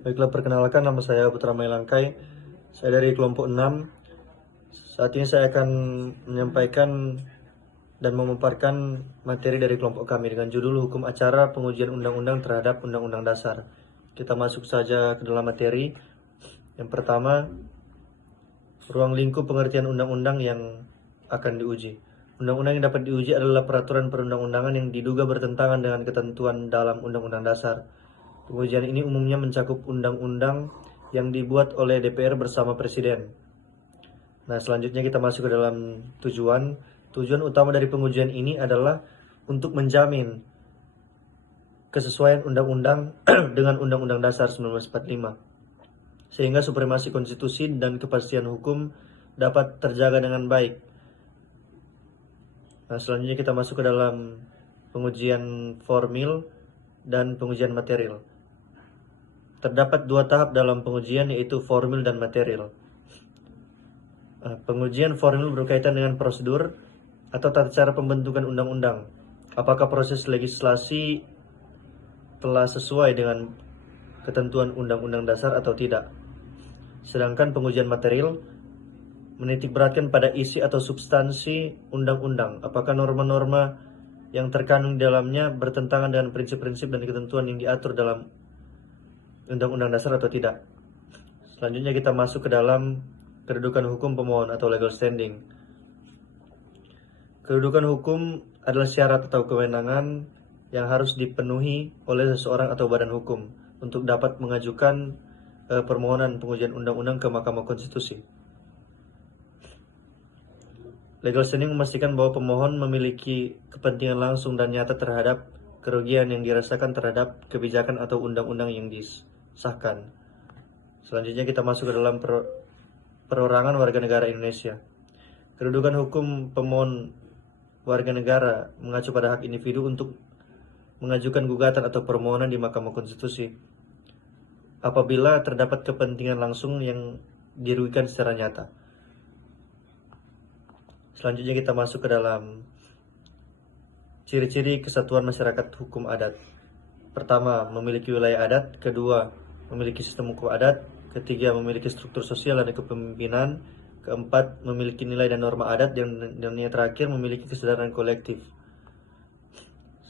Baiklah, perkenalkan, nama saya Putra Mailangkai. Saya dari kelompok 6. Saat ini saya akan menyampaikan dan memaparkan materi dari kelompok kami dengan judul Hukum Acara Pengujian Undang-Undang Terhadap Undang-Undang Dasar. Kita masuk saja ke dalam materi. Yang pertama, ruang lingkup pengertian undang-undang yang akan diuji. Undang-undang yang dapat diuji adalah peraturan perundang-undangan yang diduga bertentangan dengan ketentuan dalam Undang-Undang Dasar. Pengujian ini umumnya mencakup undang-undang yang dibuat oleh DPR bersama Presiden. Nah, selanjutnya kita masuk ke dalam tujuan. Tujuan utama dari pengujian ini adalah untuk menjamin kesesuaian undang-undang dengan Undang-Undang Dasar 1945, sehingga supremasi konstitusi dan kepastian hukum dapat terjaga dengan baik. Nah, selanjutnya kita masuk ke dalam pengujian formil dan pengujian material. Terdapat dua tahap dalam pengujian, yaitu formil dan material. Pengujian formil berkaitan dengan prosedur atau tata cara pembentukan undang-undang. Apakah proses legislasi telah sesuai dengan ketentuan Undang-Undang Dasar atau tidak. Sedangkan pengujian material menitikberatkan pada isi atau substansi undang-undang. Apakah norma-norma yang terkandung di dalamnya bertentangan dengan prinsip-prinsip dan ketentuan yang diatur dalam Undang-Undang Dasar atau tidak. Selanjutnya kita masuk ke dalam kedudukan hukum pemohon atau legal standing. Kedudukan hukum adalah syarat atau kewenangan yang harus dipenuhi oleh seseorang atau badan hukum untuk dapat mengajukan permohonan pengujian undang-undang ke Mahkamah Konstitusi. Legal standing memastikan bahwa pemohon memiliki kepentingan langsung dan nyata terhadap kerugian yang dirasakan terhadap kebijakan atau undang-undang yang disahkan. Selanjutnya kita masuk ke dalam perorangan warga negara Indonesia. Kedudukan hukum pemohon warga negara mengacu pada hak individu untuk mengajukan gugatan atau permohonan di Mahkamah Konstitusi apabila terdapat kepentingan langsung yang dirugikan secara nyata. Selanjutnya kita masuk ke dalam ciri-ciri kesatuan masyarakat hukum adat. Pertama, memiliki wilayah adat. Kedua, memiliki sistem hukum adat. Ketiga, memiliki struktur sosial dan kepemimpinan. Keempat, memiliki nilai dan norma adat. Dan yang terakhir, memiliki kesadaran kolektif.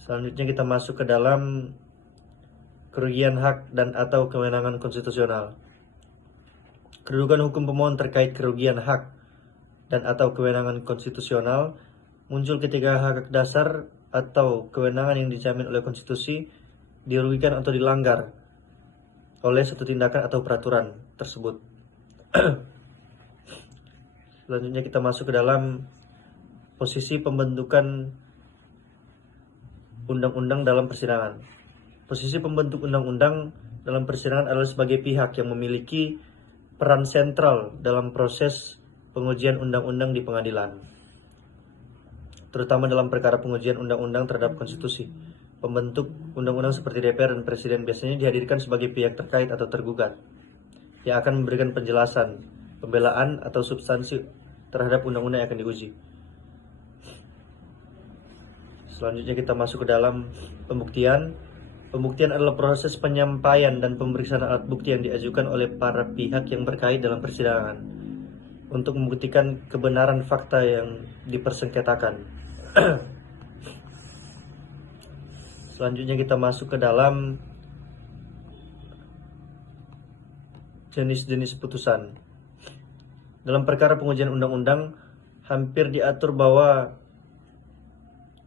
Selanjutnya kita masuk ke dalam kerugian hak dan atau kewenangan konstitusional. Kedudukan hukum pemohon terkait kerugian hak dan atau kewenangan konstitusional muncul ketika hak dasar atau kewenangan yang dijamin oleh konstitusi dirugikan atau dilanggar oleh suatu tindakan atau peraturan tersebut. Selanjutnya kita masuk ke dalam posisi pembentukan undang-undang dalam persidangan. Posisi pembentuk undang-undang dalam persidangan adalah sebagai pihak yang memiliki peran sentral dalam proses pengujian undang-undang di pengadilan, terutama dalam perkara pengujian undang-undang terhadap konstitusi. Pembentuk undang-undang seperti DPR dan Presiden biasanya dihadirkan sebagai pihak terkait atau tergugat yang akan memberikan penjelasan, pembelaan, atau substansi terhadap undang-undang yang akan diuji. Selanjutnya kita masuk ke dalam pembuktian. Pembuktian adalah proses penyampaian dan pemeriksaan alat bukti yang diajukan oleh para pihak yang berkait dalam persidangan untuk membuktikan kebenaran fakta yang dipersengketakan. Selanjutnya kita masuk ke dalam jenis-jenis putusan. Dalam perkara pengujian undang-undang, hampir diatur bahwa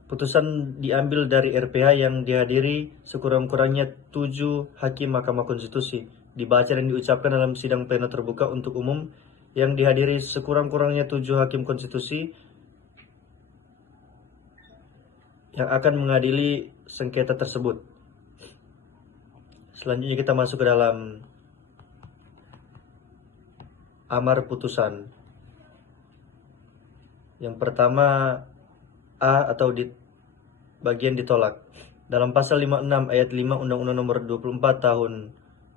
putusan diambil dari RPH yang dihadiri sekurang-kurangnya 7 hakim Mahkamah Konstitusi, dibaca dan diucapkan dalam sidang pleno terbuka untuk umum yang dihadiri sekurang-kurangnya 7 hakim konstitusi yang akan mengadili sengketa tersebut. Selanjutnya kita masuk ke dalam amar putusan. Yang pertama, A atau bagian ditolak. Dalam pasal 56 ayat 5 Undang-Undang Nomor 24 Tahun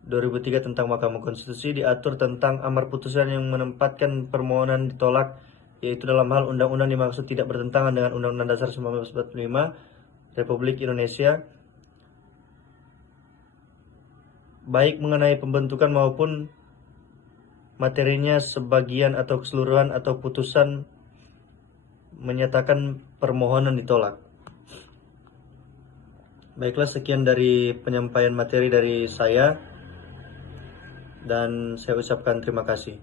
2003 tentang Mahkamah Konstitusi diatur tentang amar putusan yang menempatkan permohonan ditolak, yaitu dalam hal undang-undang dimaksud tidak bertentangan dengan Undang-Undang Dasar 1945 Republik Indonesia baik mengenai pembentukan maupun materinya, sebagian atau keseluruhan atau putusan menyatakan permohonan ditolak. Baiklah, sekian dari penyampaian materi dari saya, dan saya ucapkan terima kasih.